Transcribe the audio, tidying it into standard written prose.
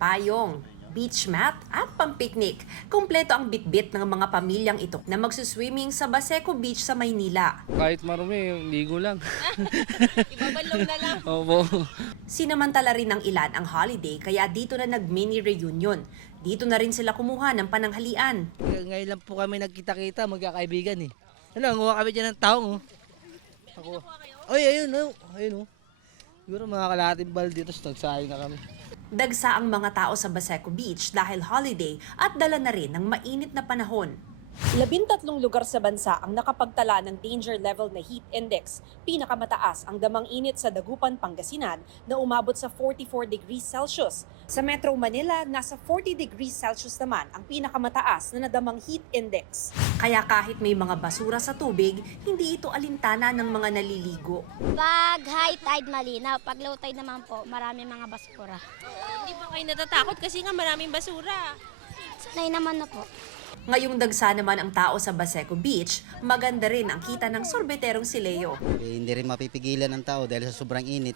payong, beach mat at pampiknik. Kumpleto ang bitbit ng mga pamilyang ito na magsuswimming sa Baseco Beach sa Maynila. Kahit marumi, ligo lang. Ibabalong na lang. Opo. Sinamantala rin ng ilan ang holiday kaya dito na nag-mini reunion. Dito na rin sila kumuha ng pananghalian. Ngayon lang po kami nagkita-kita, magkakaibigan eh. Ano, nguha kami dyan ng taong. Ako. Ay, ayun, ayun. Siguro mga kalahating bal dito, nagsayo na kami. Dagsa ang mga tao sa Baseco Beach dahil holiday at dala na rin ng mainit na panahon. 13 lugar sa bansa ang nakapagtala ng danger level na heat index. Pinakamataas ang damang init sa Dagupan, Pangasinan na umabot sa 44 degrees Celsius. Sa Metro Manila, nasa 40 degrees Celsius naman ang pinakamataas na nadamang heat index. Kaya kahit may mga basura sa tubig, hindi ito alintana ng mga naliligo. Pag high tide malinaw, pag low tide naman po, marami mga basura. Hindi ba kayo natatakot kasi nga maraming basura? Sanay naman na po. Ngayong dagsa naman ang tao sa Baseco Beach, maganda rin ang kita ng sorbeterong si Leo. Hindi rin mapipigilan ng tao dahil sa sobrang init.